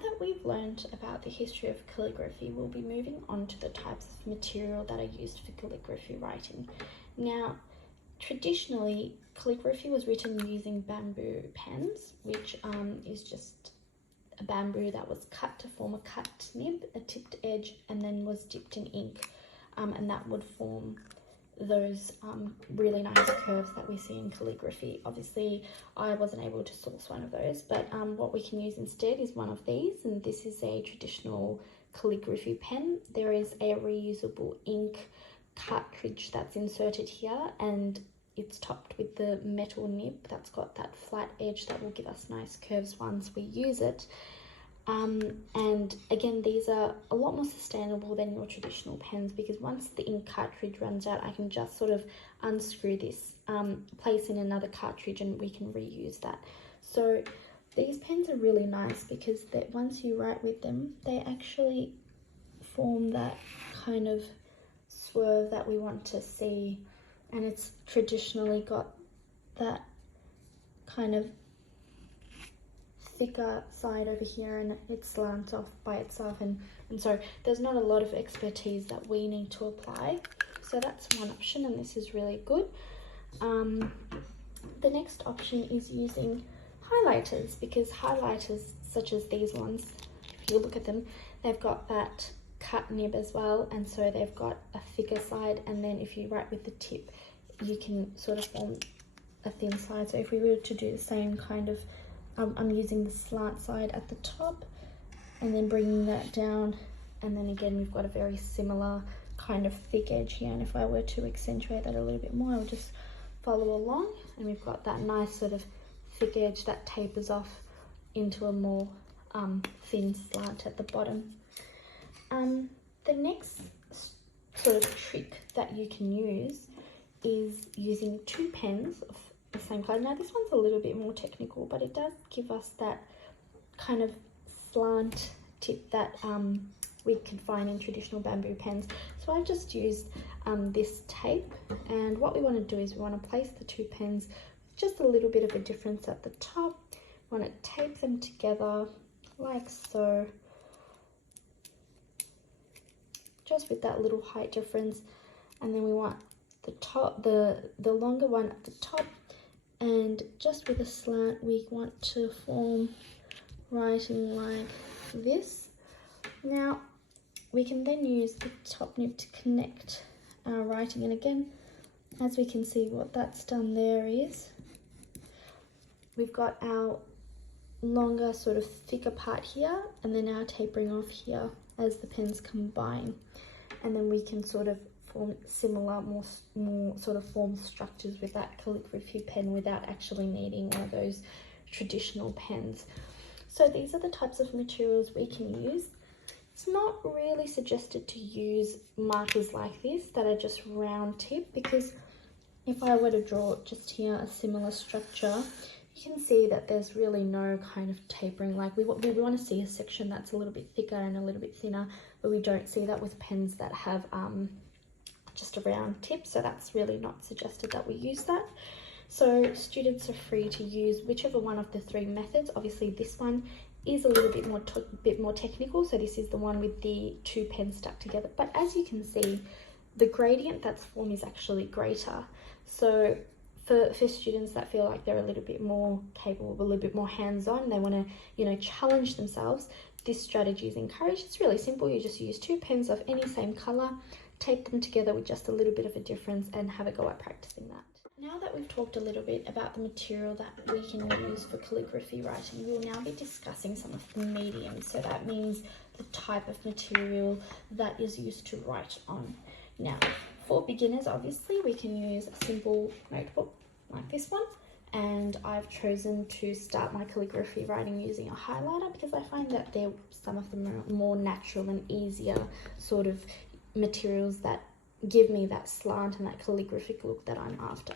that we've learned about the history of calligraphy, we'll be moving on to the types of material that are used for calligraphy writing. Now, traditionally, calligraphy was written using bamboo pens, which is just a bamboo that was cut to form a cut nib, a tipped edge, and then was dipped in ink, and that would form those really nice curves that we see in calligraphy. Obviously, I wasn't able to source one of those, but what we can use instead is one of these, and this is a traditional calligraphy pen. There is a reusable ink cartridge that's inserted here, and it's topped with the metal nib that's got that flat edge that will give us nice curves once we use it. And again, these are a lot more sustainable than your traditional pens, because once the ink cartridge runs out, I can just sort of unscrew this, place in another cartridge, and we can reuse that. So these pens are really nice because that once you write with them, they actually form that kind of swerve that we want to see, and it's traditionally got that kind of thicker side over here, and it slants off by itself, and so there's not a lot of expertise that we need to apply. So that's one option, and this is really good. The next option is using highlighters, because highlighters such as these ones, if you look at them, they've got that cut nib as well, and so they've got a thicker side, and then if you write with the tip, you can sort of form a thin side. So if we were to do the same kind of, I'm using the slant side at the top and then bringing that down, and then again we've got a very similar kind of thick edge here, and if I were to accentuate that a little bit more, I would just follow along, and we've got that nice sort of thick edge that tapers off into a more thin slant at the bottom. The next sort of trick that you can use is using two pens of the same color. Now this one's a little bit more technical, but it does give us that kind of slant tip that we can find in traditional bamboo pens. So I just used this tape, and what we want to do is we want to place the two pens with just a little bit of a difference at the top. We want to tape them together like so, just with that little height difference, and then we want the top, the longer one at the top, and just with a slant we want to form writing like this. Now we can then use the top nib to connect our writing, and again, as we can see, what that's done there is we've got our longer sort of thicker part here, and then our tapering off here as the pens combine, and then we can sort of form similar, more sort of form structures with that calligraphy pen without actually needing one of those traditional pens. So these are the types of materials we can use. It's not really suggested to use markers like this that are just round tip, because if I were to draw just here a similar structure, you can see that there's really no kind of tapering. Like we want to see a section that's a little bit thicker and a little bit thinner, but we don't see that with pens that have just a round tip, so that's really not suggested that we use that. So students are free to use whichever one of the three methods. Obviously this one is a little bit more technical, so this is the one with the two pens stuck together, but as you can see, the gradient that's formed is actually greater. So for students that feel like they're a little bit more capable, a little bit more hands-on, they want to, you know, challenge themselves, this strategy is encouraged. It's really simple. You just use two pens of any same color, tape them together with just a little bit of a difference, and have a go at practicing that. Now that we've talked a little bit about the material that we can use for calligraphy writing, we'll now be discussing some of the mediums. So that means the type of material that is used to write on. Now, for beginners, obviously, we can use a simple notebook like this one, and I've chosen to start my calligraphy writing using a highlighter because I find that some of them are more natural and easier sort of materials that give me that slant and that calligraphic look that I'm after.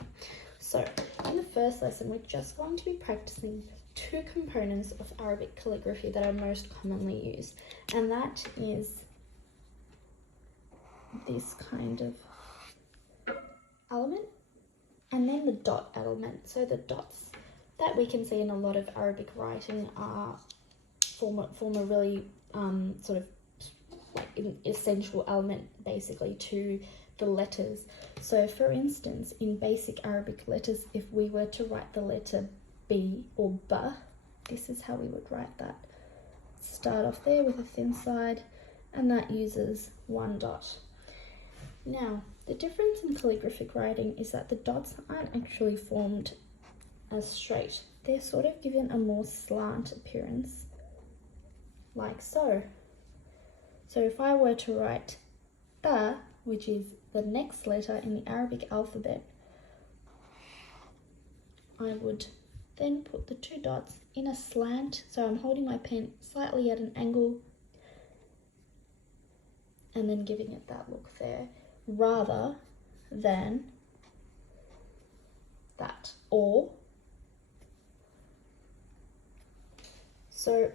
So in the first lesson, we're just going to be practicing two components of Arabic calligraphy that are most commonly used, and that is this kind of element and then the dot element. So the dots that we can see in a lot of Arabic writing are form a really sort of like an essential element basically to the letters. So for instance, in basic Arabic letters, if we were to write the letter B or ba, this is how we would write that. Start off there with a thin side, and that uses 1 dot. Now, the difference in calligraphic writing is that the dots aren't actually formed as straight. They're sort of given a more slant appearance, like so. So if I were to write ba, which is the next letter in the Arabic alphabet, I would then put the 2 dots in a slant, so I'm holding my pen slightly at an angle and then giving it that look there, rather than that, or. So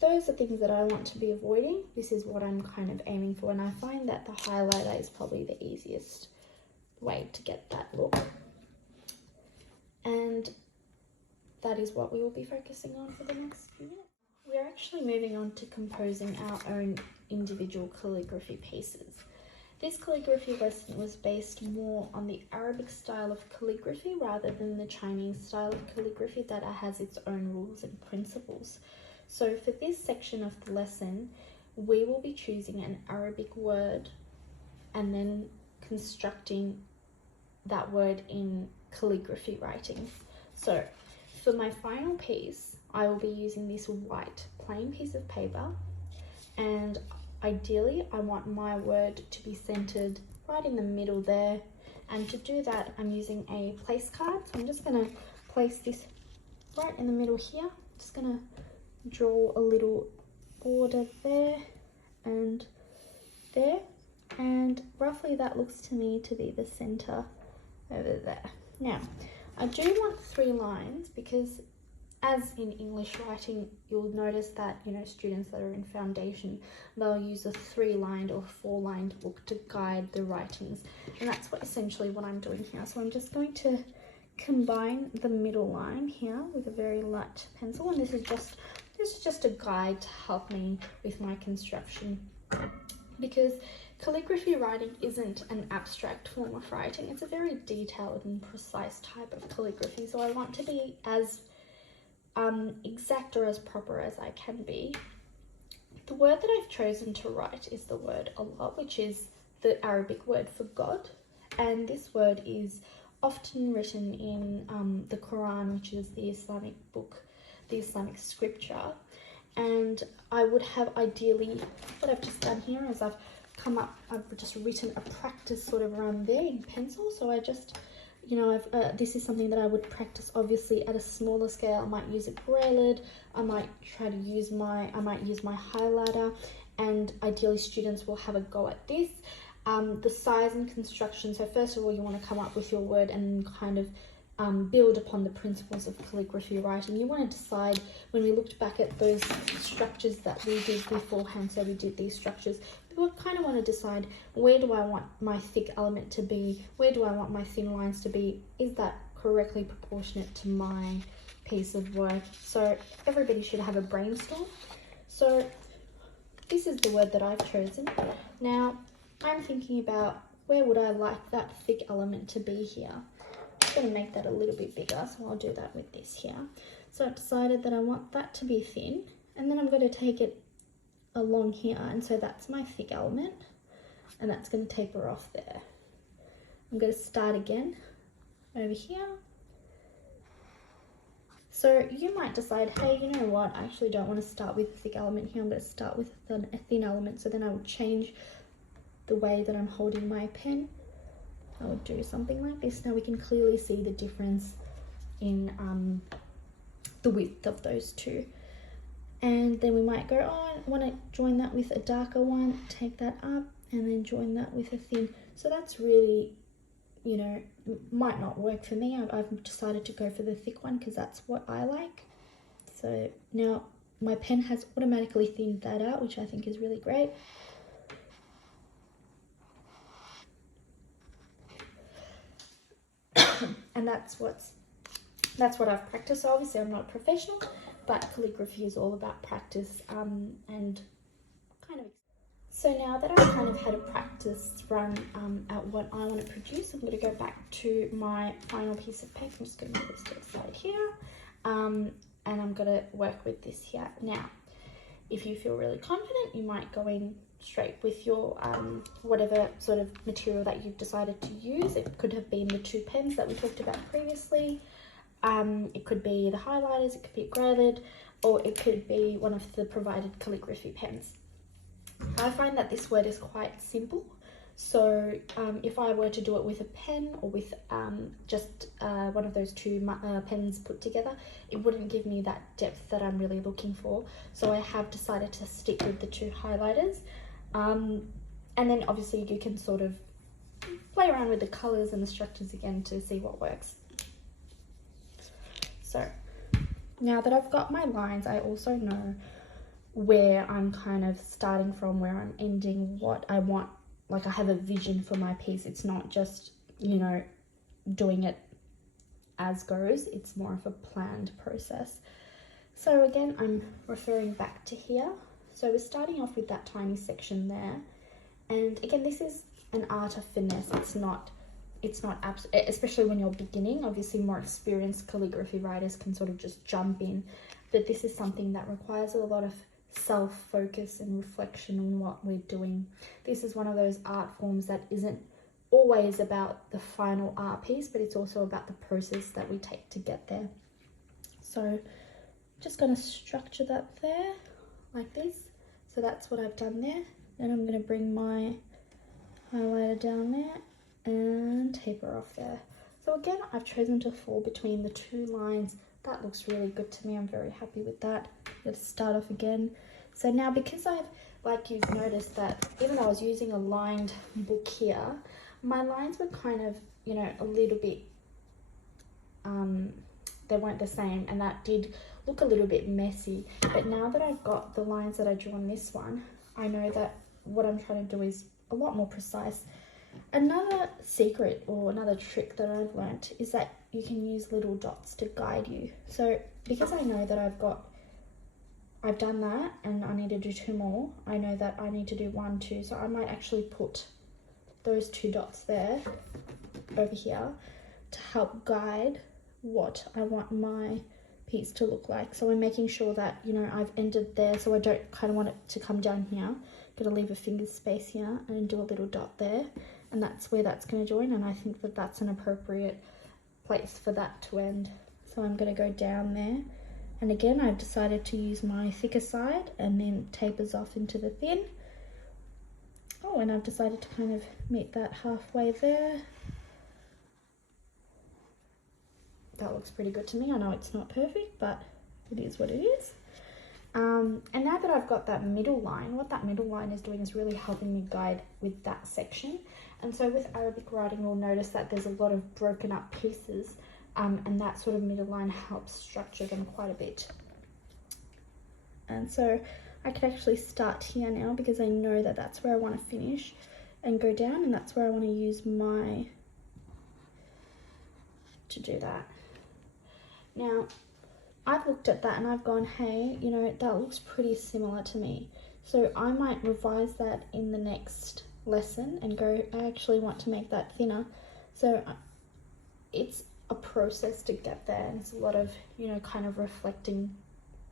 those are things that I want to be avoiding. This is what I'm kind of aiming for, and I find that the highlighter is probably the easiest way to get that look. And that is what we will be focusing on for the next few minutes. We're actually moving on to composing our own individual calligraphy pieces. This calligraphy lesson was based more on the Arabic style of calligraphy rather than the Chinese style of calligraphy that has its own rules and principles. So for this section of the lesson, we will be choosing an Arabic word and then constructing that word in calligraphy writing. So for my final piece, I will be using this white plain piece of paper, and ideally I want my word to be centered right in the middle there. And to do that, I'm using a place card. So I'm just going to place this right in the middle here. Just going to draw a little border there and there, and roughly that looks to me to be the center over there. Now I do want 3 lines because, as in English writing, you'll notice that, you know, students that are in foundation, they'll use a 3-lined or 4-lined book to guide the writings, and that's essentially what I'm doing here. So I'm just going to combine the middle line here with a very light pencil, and this is just a guide to help me with my construction, because calligraphy writing isn't an abstract form of writing. It's a very detailed and precise type of calligraphy, so I want to be as exact or as proper as I can be. The word that I've chosen to write is the word Allah, which is the Arabic word for God, and this word is often written in the Quran, which is the Islamic book, the Islamic scripture. And I would have ideally, what I've just done here is I've just written a practice sort of around there in pencil. So I just, you know, this is something that I would practice obviously at a smaller scale. I might use a Graylid, I might use my highlighter, and ideally students will have a go at this. The size and construction, so first of all you want to come up with your word and kind of build upon the principles of calligraphy writing. You want to decide, when we looked back at those structures that we did beforehand, so we did these structures, we kind of want to decide, where do I want my thick element to be, where do I want my thin lines to be, is that correctly proportionate to my piece of work? So everybody should have a brainstorm. So this is the word that I've chosen. Now I'm thinking about, where would I like that thick element to be here? I'm going to make that a little bit bigger, so I'll do that with this here. So I've decided that I want that to be thin, and then I'm going to take it along here, and so that's my thick element, and that's going to taper off there. I'm going to start again over here. So you might decide, hey, you know what, I actually don't want to start with a thick element here, I'm going to start with a thin element. So then I would change the way that I'm holding my pen. I would do something like this. Now we can clearly see the difference in the width of those two. And then we might go, oh, I want to join that with a darker one, take that up, and then join that with a thin. So that's really, you know, might not work for me. I've decided to go for the thick one because that's what I like. So now my pen has automatically thinned that out, which I think is really great. And that's what I've practiced. Obviously I'm not professional, but calligraphy is all about practice and kind of. So now that I've kind of had a practice run at what I want to produce, I'm going to go back to my final piece of paper. I'm just going to move this to the side here, and I'm going to work with this here. Now, if you feel really confident, you might go in straight with your whatever sort of material that you've decided to use. It could have been the 2 pens that we talked about previously. It could be the highlighters, it could be acrylic, or it could be one of the provided calligraphy pens. I find that this word is quite simple, so if I were to do it with a pen or with just one of those 2 pens put together, it wouldn't give me that depth that I'm really looking for. So I have decided to stick with the 2 highlighters, and then obviously you can sort of play around with the colours and the structures again to see what works. So now that I've got my lines, I also know where I'm kind of starting from, where I'm ending, what I want. Like, I have a vision for my piece. It's not just, you know, doing it as goes. It's more of a planned process. So again, I'm referring back to here. So we're starting off with that tiny section there. And again, this is an art of finesse. It's not especially when you're beginning. Obviously, more experienced calligraphy writers can sort of just jump in. But this is something that requires a lot of self-focus and reflection on what we're doing. This is one of those art forms that isn't always about the final art piece, but it's also about the process that we take to get there. So just going to structure that there like this. So that's what I've done there. Then I'm going to bring my highlighter down there and taper off there. So again, I've chosen to fall between the 2 lines. That looks really good to me. I'm very happy with that. Let's start off again. So now, because like you've noticed that even though I was using a lined book here, my lines were kind of, you know, a little bit, they weren't the same, and that did look a little bit messy. But now that I've got the lines that I drew on this one, I know that what I'm trying to do is a lot more precise. Another secret or another trick that I've learnt is that you can use little dots to guide you. So because I know that I've done that and I need to do 2 more, I know that I need to do 1, 2. So I might actually put those 2 dots there over here to help guide what I want my piece to look like. So I'm making sure that, you know, I've ended there, so I don't kind of want it to come down here. I'm going to leave a finger space here and do a little dot there, and that's where that's going to join, and I think that that's an appropriate place for that to end. So I'm going to go down there, and again I've decided to use my thicker side and then tapers off into the thin. Oh, and I've decided to kind of meet that halfway there. That looks pretty good to me. I know it's not perfect, but it is what it is. And now that I've got that middle line, what that middle line is doing is really helping me guide with that section. And so with Arabic writing, you'll notice that there's a lot of broken up pieces, and that sort of middle line helps structure them quite a bit. And so I can actually start here now because I know that that's where I want to finish, and go down, and that's where I want to use to do that. Now, I've looked at that and I've gone, hey, you know, that looks pretty similar to me. So I might revise that in the next lesson and go, I actually want to make that thinner. So it's a process to get there, and it's a lot of, you know, kind of reflecting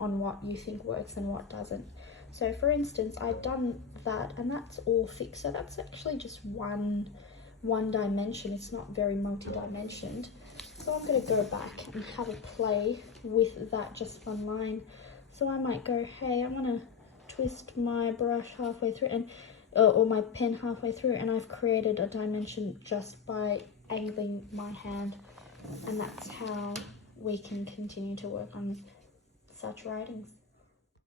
on what you think works and what doesn't. So for instance, I've done that and that's all fixed. So that's actually just one dimension. It's not very multi-dimensioned. So I'm going to go back and have a play with that just one line. So I might go, hey, I want to twist my brush halfway through, and or my pen halfway through, and I've created a dimension just by angling my hand. And that's how we can continue to work on such writings.